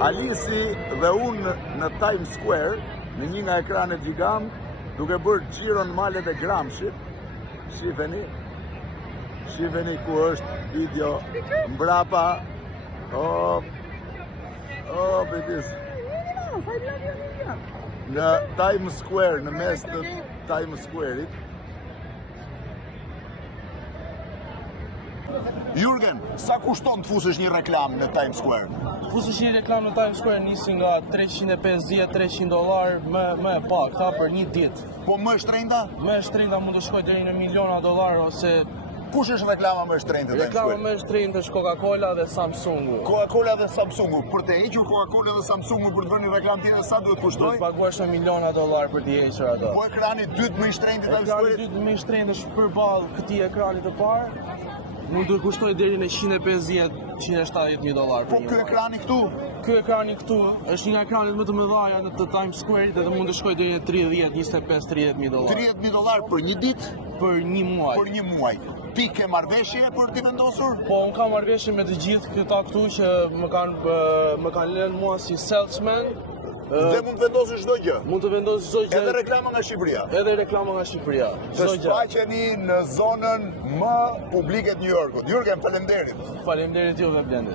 Alisi dhe unë në Times Square, në një nga ekranet gjigant, duke bërë gjiron malet e Gramshit. Shifeni ku është video mbrapa. Bëtis. Në Times Square, në mes të Times Square-it. Jurgen, sa kushton të fusësh një reklam në Times Square? Fusësh një reklam në Times Square nisi nga $350-300 më e pak, për një ditë. Po më shtrenjta? Më shtrenjta mund të shkoj deri në miliona dollar ose... Kush është reklama më shtrenjtë? Reklama më shtrenjtë është Coca-Cola dhe Samsungu. Coca-Cola dhe Samsungu. Për të hequr Coca-Cola dhe Samsungu për të bërë një reklam tjetër, sa duhet kushtoj? Duhet paguash në miliona dollar për t'i hequr ato. Po ekrani dytë më i shtrenjtë të Ekrani dytë më i shtrenjtë është përballë këtij ekranit të parë. Mund të kushtoj deri në $150-170 Po ky ekrani këtu? Ky ekrani këtu është një nga ekranet më të mëdha të Times Square dhe mund të shkojë deri në $30-25-30.000. $30.000 për një ditë? Për një muaj. Për një muaj. Ti ke marrëveshje për t'i vendosur? Po, unë kam marrëveshje me të gjithë këta këtu që më kanë lënë mua si salesman. Dhe mund të vendosë çdo gjë. Mund të vendosë çdo gjë. Edhe reklama nga Shqipëria. Edhe reklama nga Shqipëria. Të shfaqeni në zonën më publike të New Yorkut. Jurgen, faleminderit. Faleminderit juve, Blendi.